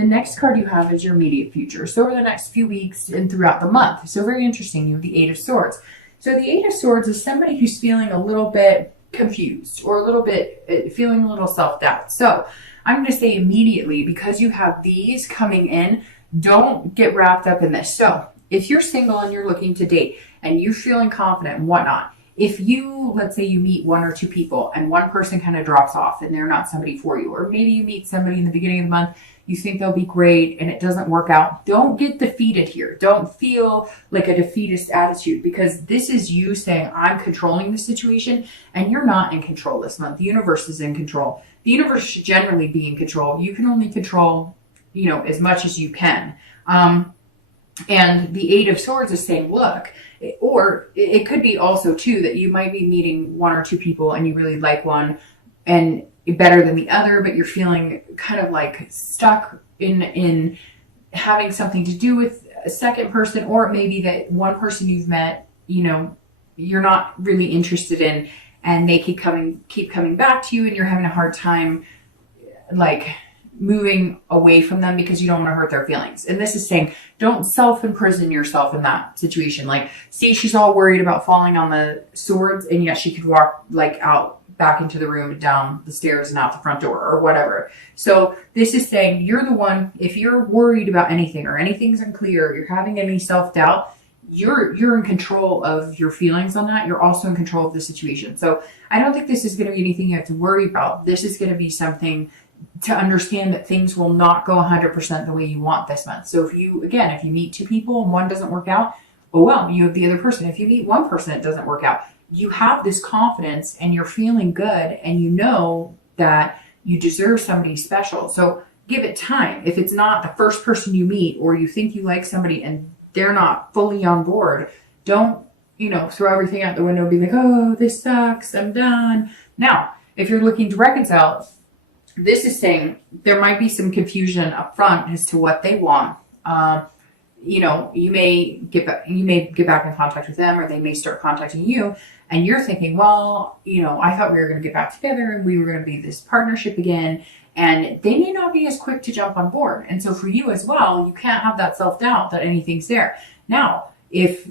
the next card you have is your immediate future. So over the next few weeks and throughout the month. So very interesting. You have the Eight of Swords. So the Eight of Swords is somebody who's feeling a little bit confused or a little bit feeling a little self-doubt. So I'm going to say immediately, because you have these coming in, don't get wrapped up in this. So if you're single and you're looking to date and you're feeling confident and whatnot, if you, let's say you meet one or two people and one person kind of drops off and they're not somebody for you, or maybe you meet somebody in the beginning of the month, you think they'll be great and it doesn't work out, don't get defeated here. Don't feel like a defeatist attitude, because this is you saying, I'm controlling the situation, and you're not in control this month. The universe is in control. The universe should generally be in control. You can only control, as much as you can. And the Eight of Swords is saying, look, or it could be also too that you might be meeting one or two people and you really like one and better than the other, but you're feeling kind of like stuck in having something to do with a second person, or it may be that one person you've met, you're not really interested in, and they keep coming back to you, and you're having a hard time like moving away from them because you don't want to hurt their feelings. And this is saying, don't self-imprison yourself in that situation. Like, see, she's all worried about falling on the swords, and yet she could walk like out back into the room and down the stairs and out the front door or whatever. So this is saying, you're the one, if you're worried about anything or anything's unclear, you're having any self-doubt, you're in control of your feelings on that. You're also in control of the situation. So I don't think this is going to be anything you have to worry about. This is going to be something to understand that things will not go 100% the way you want this month. So if you meet two people and one doesn't work out, oh well, you have the other person. If you meet one person, it doesn't work out. You have this confidence and you're feeling good, and you know that you deserve somebody special. So give it time. If it's not the first person you meet, or you think you like somebody and they're not fully on board, don't, throw everything out the window and be like, oh, this sucks, I'm done. Now, if you're looking to reconcile, this is saying there might be some confusion up front as to what they want. You may get back in contact with them, or they may start contacting you, and you're thinking, well, I thought we were going to get back together and we were going to be this partnership again. And they may not be as quick to jump on board. And so for you as well, you can't have that self-doubt that anything's there. Now, if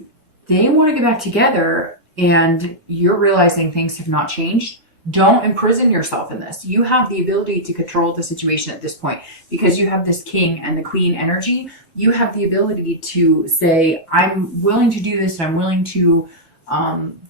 they want to get back together and you're realizing things have not changed, don't imprison yourself in this. You have the ability to control the situation at this point, because you have this king and the queen energy. You have the ability to say, I'm willing to do this, and I'm willing to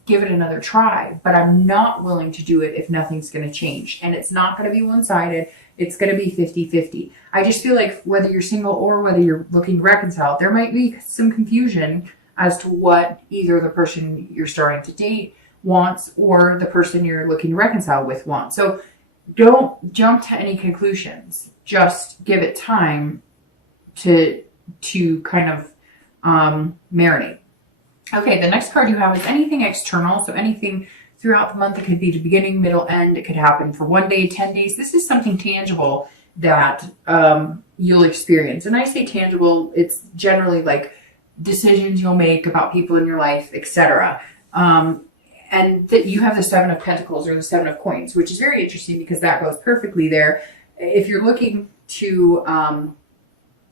give it another try, but I'm not willing to do it if nothing's going to change. And it's not going to be one-sided. It's going to be 50-50. I just feel like whether you're single or whether you're looking to reconcile, there might be some confusion as to what either the person you're starting to date wants or the person you're looking to reconcile with wants. So don't jump to any conclusions. Just give it time to kind of marinate. Okay, the next card you have is anything external. So anything throughout the month. It could be the beginning, middle, end. It could happen for 1 day, 10 days. This is something tangible that you'll experience. And I say tangible, it's generally like decisions you'll make about people in your life, etc. And that you have the Seven of Pentacles or the Seven of Coins, which is very interesting because that goes perfectly there. If you're looking to,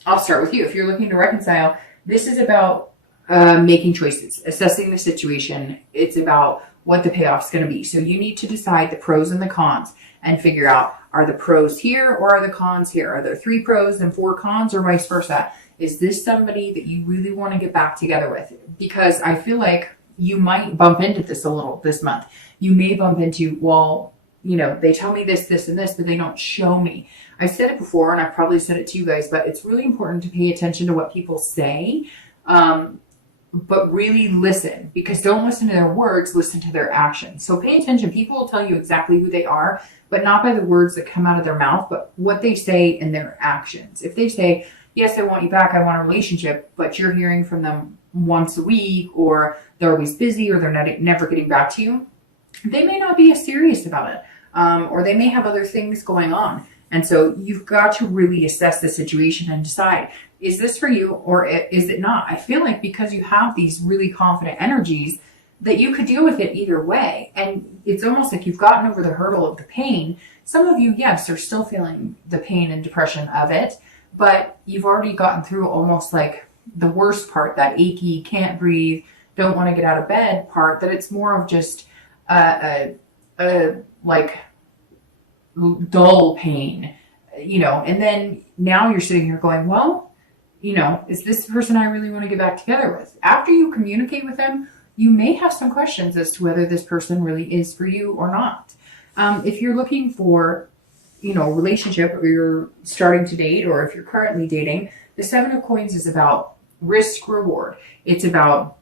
I'll start with you. If you're looking to reconcile, this is about making choices, assessing the situation. It's about what the payoff's going to be. So you need to decide the pros and the cons and figure out, are the pros here or are the cons here? Are there 3 pros and 4 cons, or vice versa? Is this somebody that you really want to get back together with? Because I feel like you might bump into this a little this month. You may bump into, well, they tell me this, this, and this, but they don't show me. I've said it before, and I've probably said it to you guys, but it's really important to pay attention to what people say, but really listen, because don't listen to their words, listen to their actions. So pay attention. People will tell you exactly who they are, but not by the words that come out of their mouth, but what they say in their actions. If they say, yes, I want you back, I want a relationship, but you're hearing from them once a week, or they're always busy, or they're never getting back to you, they may not be as serious about it, or they may have other things going on. And so you've got to really assess the situation and decide, is this for you or is it not? I feel like because you have these really confident energies that you could deal with it either way. And it's almost like you've gotten over the hurdle of the pain. Some of you, yes, are still feeling the pain and depression of it, but you've already gotten through almost like the worst part, that achy, can't breathe, don't want to get out of bed part, that it's more of just like dull pain, and then now you're sitting here going, well, is this the person I really want to get back together with? After you communicate with them, you may have some questions as to whether this person really is for you or not. If you're looking for, a relationship, or you're starting to date, or if you're currently dating, the Seven of Coins is about risk reward. It's about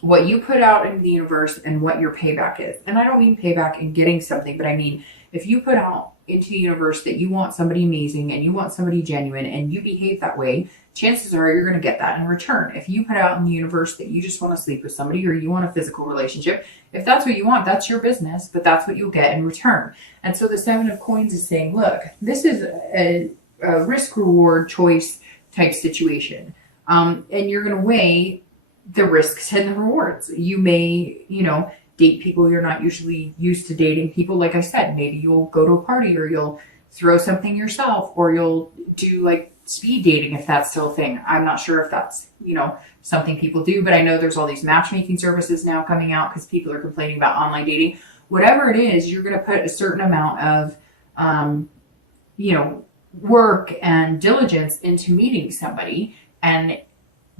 what you put out into the universe and what your payback is. And I don't mean payback in getting something, but I mean, if you put out into the universe that you want somebody amazing and you want somebody genuine and you behave that way, chances are you're going to get that in return. If you put out in the universe that you just want to sleep with somebody or you want a physical relationship, if that's what you want, that's your business, but that's what you'll get in return. And so the Seven of Coins is saying, look, this is a risk reward choice type situation. And you're going to weigh the risks and the rewards. You may, date people you're not usually used to dating. People, like I said, maybe you'll go to a party, or you'll throw something yourself, or you'll do like speed dating if that's still a thing. I'm not sure if that's, something people do, but I know there's all these matchmaking services now coming out because people are complaining about online dating. Whatever it is, you're going to put a certain amount of, work and diligence into meeting somebody, and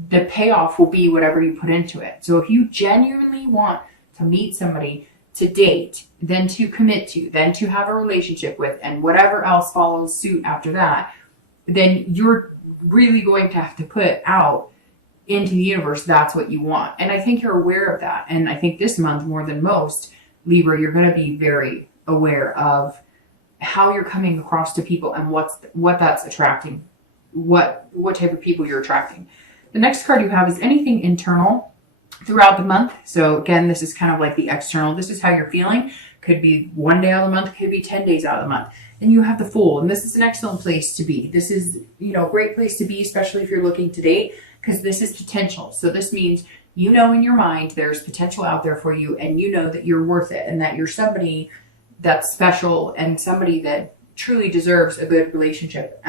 the payoff will be whatever you put into it. So if you genuinely want to meet somebody, to date, then to commit to, then to have a relationship with, and whatever else follows suit after that, then you're really going to have to put out into the universe that's what you want. And I think you're aware of that. And I think this month, more than most, Libra, you're going to be very aware of how you're coming across to people and what that's attracting, what type of people you're attracting. The next card you have is anything internal throughout the month. So again, this is kind of like the external. This is how you're feeling. Could be one day out of the month, could be 10 days out of the month. And you have the Fool, and this is an excellent place to be. This is, a great place to be, especially if you're looking to date, because this is potential. So this means, in your mind, there's potential out there for you, and you know that you're worth it, and that you're somebody that's special and somebody that truly deserves a good relationship.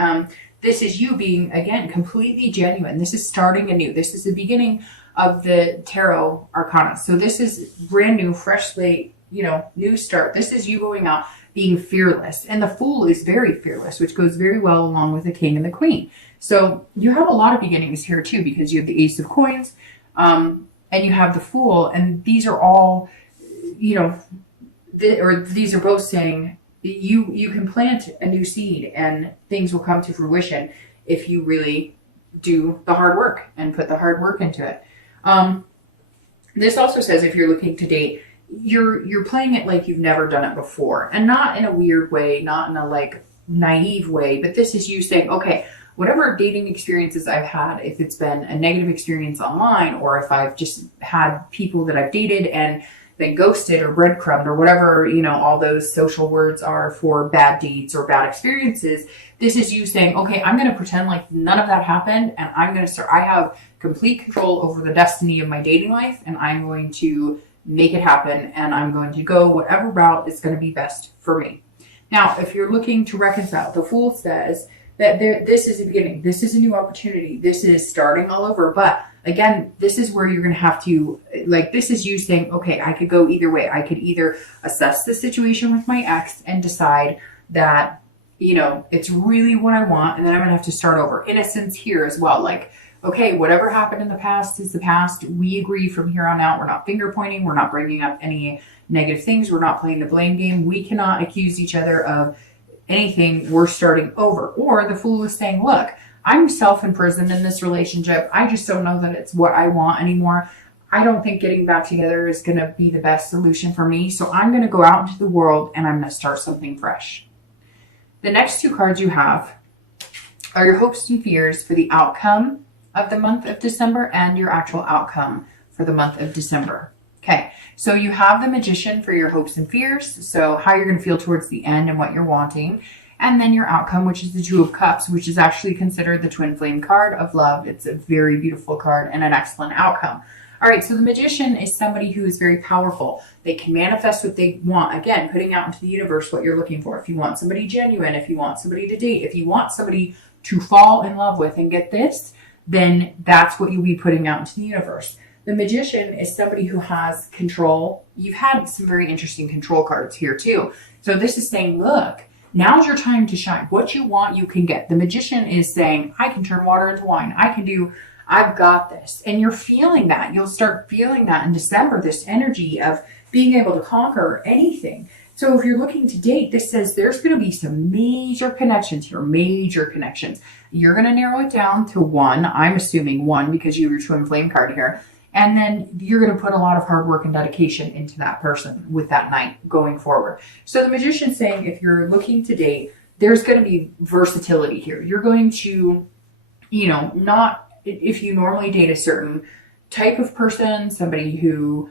This is you being, again, completely genuine. This is starting anew. This is the beginning of the tarot arcana. So this is brand new, fresh slate, new start. This is you going out being fearless. And the Fool is very fearless, which goes very well along with the King and the Queen. So you have a lot of beginnings here too, because you have the Ace of Coins, and you have the Fool. And these are all, these are both saying you can plant a new seed and things will come to fruition if you really do the hard work and put the hard work into it. This also says if you're looking to date, you're playing it like you've never done it before, and not in a weird way, not in a like naive way, but this is you saying, okay, whatever dating experiences I've had, if it's been a negative experience online, or if I've just had people that I've dated and been ghosted or breadcrumbed or whatever, all those social words are for bad dates or bad experiences. This is you saying, okay, I'm going to pretend like none of that happened, and I'm going to start, I have complete control over the destiny of my dating life, and I'm going to make it happen, and I'm going to go whatever route is going to be best for me. Now, if you're looking to reconcile, the Fool says that this is a beginning. This is a new opportunity. This is starting all over. But again, this is where you're going to have to, this is you saying, okay, I could go either way. I could either assess the situation with my ex and decide that, it's really what I want, and then I'm going to have to start over. Innocence here as well. Okay, whatever happened in the past is the past. We agree from here on out. We're not finger pointing. We're not bringing up any negative things. We're not playing the blame game. We cannot accuse each other of anything. We're starting over. Or the Fool is saying, look, I'm self-imprisoned in this relationship. I just don't know that it's what I want anymore. I don't think getting back together is going to be the best solution for me. So I'm going to go out into the world and I'm going to start something fresh. The next two cards you have are your hopes and fears for the outcome of the month of December and your actual outcome for the month of December. Okay, so you have the Magician for your hopes and fears, so how you're going to feel towards the end and what you're wanting, and then your outcome, which is the Two of Cups, which is actually considered the twin flame card of love. It's a very beautiful card and an excellent outcome. All right, so the Magician is somebody who is very powerful. They can manifest what they want. Again, putting out into the universe what you're looking for. If you want somebody genuine, if you want somebody to date, if you want somebody to fall in love with and get this, then that's what you'll be putting out into the universe. The Magician is somebody who has control. You've had some very interesting control cards here too. So this is saying, look, now's your time to shine. What you want, you can get. The Magician is saying, I can turn water into wine. I've got this. And you're feeling that. You'll start feeling that in December, this energy of being able to conquer anything. So if you're looking to date, this says there's going to be some major connections here, major connections. You're going to narrow it down to one. I'm assuming one because you have your twin flame card here. And then you're going to put a lot of hard work and dedication into that person with that night going forward. So the Magician's saying if you're looking to date, there's going to be versatility here. You're going to, not if you normally date a certain type of person, somebody who,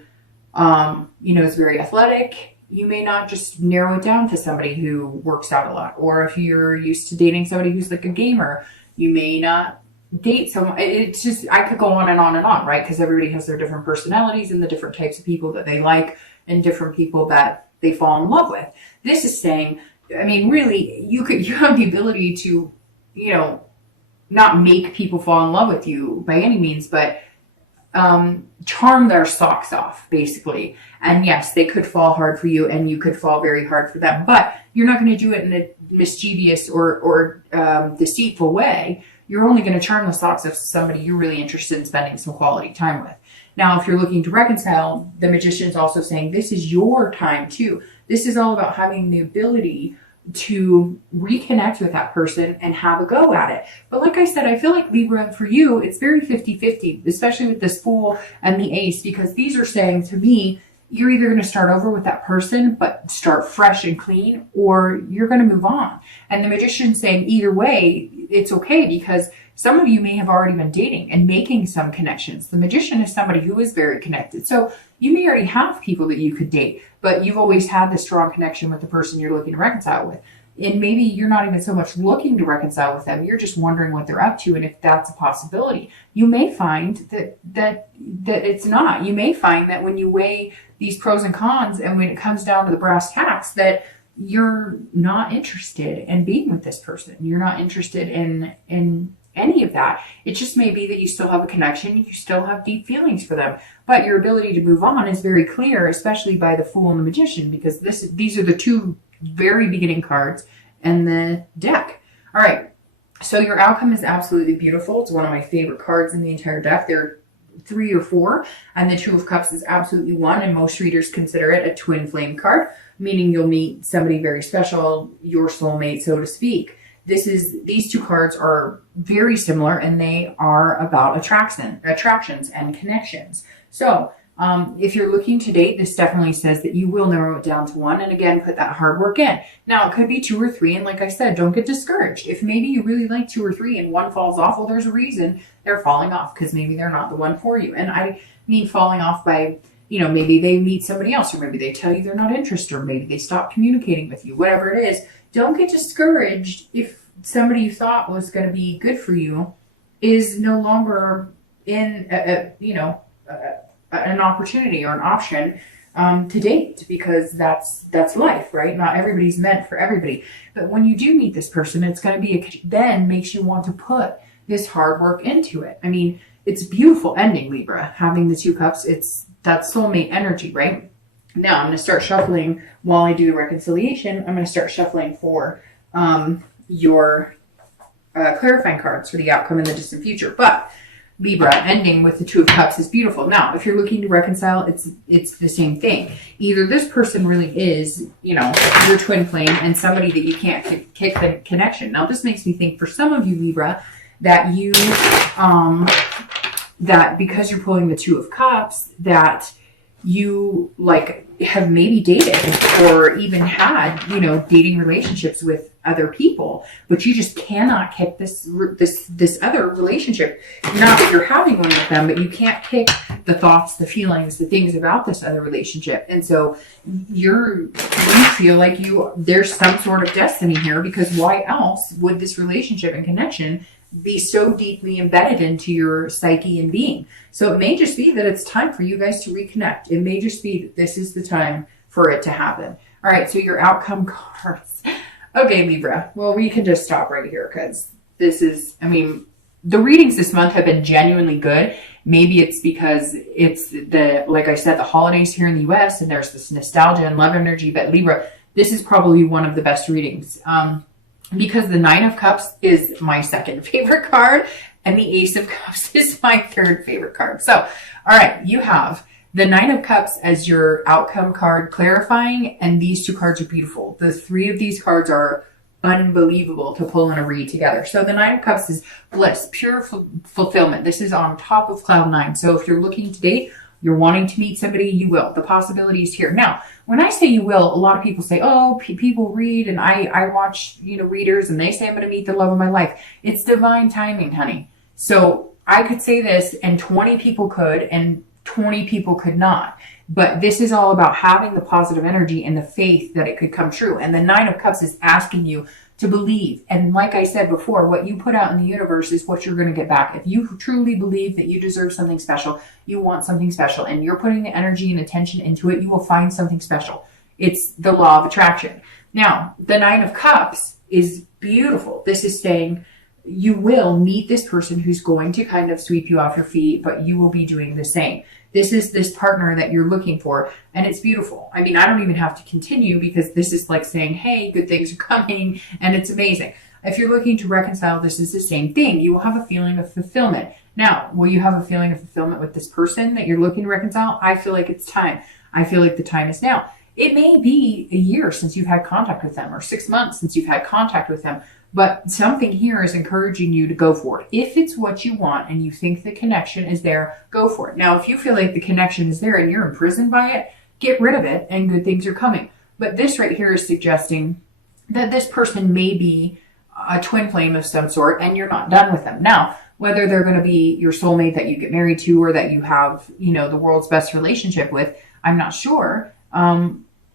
is very athletic, you may not just narrow it down to somebody who works out a lot. Or if you're used to dating somebody who's like a gamer, you may not date someone. It's just, I could go on and on and on, right? Because everybody has their different personalities and the different types of people that they like and different people that they fall in love with. This is saying, really, you have the ability to, not make people fall in love with you by any means, but charm their socks off, basically. And yes, they could fall hard for you and you could fall very hard for them, but you're not going to do it in a mischievous or deceitful way. You're only going to charm the socks off somebody you're really interested in spending some quality time with. Now, if you're looking to reconcile, the Magician's also saying this is your time too. This is all about having the ability to reconnect with that person and have a go at it. But like I said, I feel like Libra, for you, it's very 50-50, especially with this Fool and the Ace, because these are saying to me, you're either going to start over with that person, but start fresh and clean, or you're going to move on. And the Magician's saying either way, it's okay, because some of you may have already been dating and making some connections. The Magician is somebody who is very connected. So you may already have people that you could date, but you've always had this strong connection with the person you're looking to reconcile with. And maybe you're not even so much looking to reconcile with them. You're just wondering what they're up to and if that's a possibility. You may find that it's not. You may find that when you weigh these pros and cons and when it comes down to the brass tacks, that you're not interested in being with this person. You're not interested in any of that. It just may be that you still have a connection. You still have deep feelings for them. But your ability to move on is very clear, especially by the Fool and the Magician, because these are the two very beginning cards in the deck. All right. So your outcome is absolutely beautiful. It's one of my favorite cards in the entire deck. There are 3 or 4, and the Two of Cups is absolutely 1, and most readers consider it a twin flame card, meaning you'll meet somebody very special, your soulmate, so to speak. These two cards are very similar, and they are about attractions and connections. So if you're looking to date, this definitely says that you will narrow it down to 1, and again, put that hard work in. Now, it could be 2 or 3, and like I said, don't get discouraged. If maybe you really like 2 or 3 and one falls off, well, there's a reason they're falling off, because maybe they're not the one for you. And I mean falling off by, maybe they meet somebody else, or maybe they tell you they're not interested, or maybe they stop communicating with you, whatever it is. Don't get discouraged if somebody you thought was going to be good for you is no longer in an opportunity or an option to date, because that's life, right? Not everybody's meant for everybody. But when you do meet this person, it's going to be then makes you want to put this hard work into it. I mean, it's a beautiful ending, Libra, having the 2 cups. It's that soulmate energy, right? Now I'm going to start shuffling while I do the reconciliation. I'm going to start shuffling for your clarifying cards for the outcome in the distant future. But Libra ending with the 2 of Cups is beautiful. Now, if you're looking to reconcile, it's the same thing. Either this person really is, your twin flame and somebody that you can't kick the connection. Now, this makes me think for some of you, Libra, that you, that because you're pulling the 2 of Cups, that you have maybe dated or even had, dating relationships with other people, but you just cannot kick this other relationship. Not that you're having one with them, but you can't kick the thoughts, the feelings, the things about this other relationship. And so you feel like there's some sort of destiny here, because why else would this relationship and connection be so deeply embedded into your psyche and being? So it may just be that it's time for you guys to reconnect. It may just be that this is the time for it to happen. All right, so your outcome cards. Okay, Libra. Well, we can just stop right here, because This is, I mean, the readings this month have been genuinely good. Maybe it's because it's like I said, the holidays here in the US and there's this nostalgia and love energy, but Libra, this is probably one of the best readings. Because the Nine of Cups is my second favorite card and the Ace of Cups is my third favorite card. So, all right, you have the Nine of Cups as your outcome card clarifying, and these two cards are beautiful. The three of these cards are unbelievable to pull in a read together. So the Nine of Cups is bliss, pure fulfillment. This is on top of cloud nine. So if you're looking to date, you're wanting to meet somebody, you will. The possibility is here. Now, when I say you will, a lot of people say, oh, people read, and I watch, readers, and they say I'm going to meet the love of my life. It's divine timing, honey. So I could say this, and 20 people could, and 20 people could not. But this is all about having the positive energy and the faith that it could come true. And the Nine of Cups is asking you to believe. And like I said before, what you put out in the universe is what you're going to get back. If you truly believe that you deserve something special, you want something special, and you're putting the energy and attention into it, you will find something special. It's the law of attraction. Now, the Nine of Cups is beautiful. This is saying you will meet this person who's going to kind of sweep you off your feet, but you will be doing the same. This is this partner that you're looking for, and it's beautiful. I mean, I don't even have to continue because this is like saying, hey, good things are coming, and it's amazing. If you're looking to reconcile, this is the same thing. You will have a feeling of fulfillment. Now, will you have a feeling of fulfillment with this person that you're looking to reconcile? I feel like it's time. I feel like the time is now. It may be a year since you've had contact with them, or 6 months since you've had contact with them, but something here is encouraging you to go for it. If it's what you want and you think the connection is there, go for it. Now, if you feel like the connection is there and you're imprisoned by it, get rid of it and good things are coming. But this right here is suggesting that this person may be a twin flame of some sort and you're not done with them. Now, whether they're going to be your soulmate that you get married to or that you have, the world's best relationship with, I'm not sure.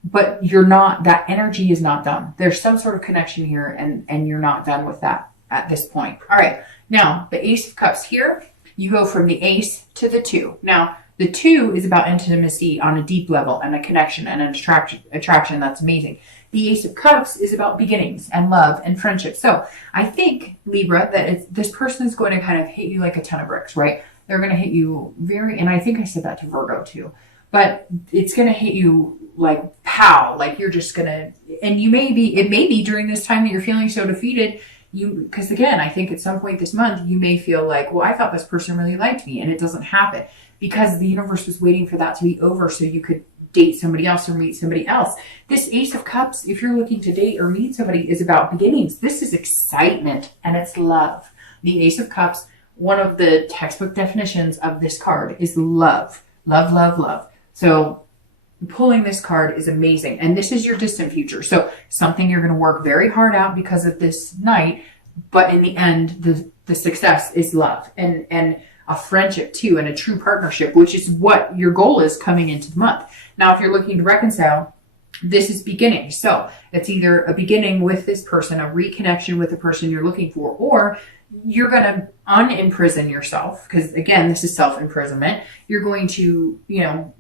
But you're not, that energy is not done. There's some sort of connection here and you're not done with that at this point. All right. Now, the Ace of Cups here, you go from the Ace to the Two. Now, the Two is about intimacy on a deep level and a connection and an attraction that's amazing. The Ace of Cups is about beginnings and love and friendship. So I think, Libra, that this person is going to kind of hit you like a ton of bricks, right? They're going to hit you and I think I said that to Virgo too, but it's going to hit you like pow, like you're just going to, and it may be during this time that you're feeling so defeated, because again, I think at some point this month, you may feel like, well, I thought this person really liked me, and it doesn't happen because the universe was waiting for that to be over so you could date somebody else or meet somebody else. This Ace of Cups, if you're looking to date or meet somebody, is about beginnings. This is excitement and it's love. The Ace of Cups, one of the textbook definitions of this card is love. Love, love, love. So pulling this card is amazing. And this is your distant future. So something you're going to work very hard out because of this night. But in the end, the success is love and a friendship too, and a true partnership, which is what your goal is coming into the month. Now, if you're looking to reconcile, this is beginning. So it's either a beginning with this person, a reconnection with the person you're looking for, or you're going to unimprison yourself, because again, this is self-imprisonment. You're going to,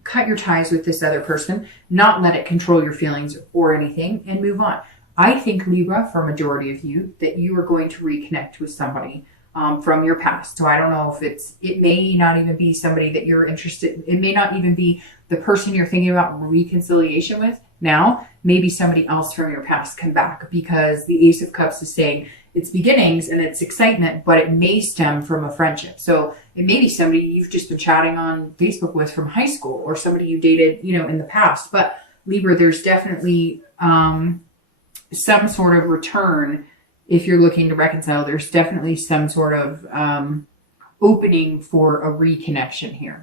cut your ties with this other person, not let it control your feelings or anything, and move on. I think, Libra, for a majority of you, that you are going to reconnect with somebody from your past. So I don't know if it may not even be somebody that you're interested. It may not even be the person you're thinking about reconciliation with now. Maybe somebody else from your past come back, because the Ace of Cups is saying it's beginnings and it's excitement, but it may stem from a friendship. So it may be somebody you've just been chatting on Facebook with from high school, or somebody you dated, in the past. But Libra, there's definitely some sort of return. If you're looking to reconcile, there's definitely some sort of opening for a reconnection here.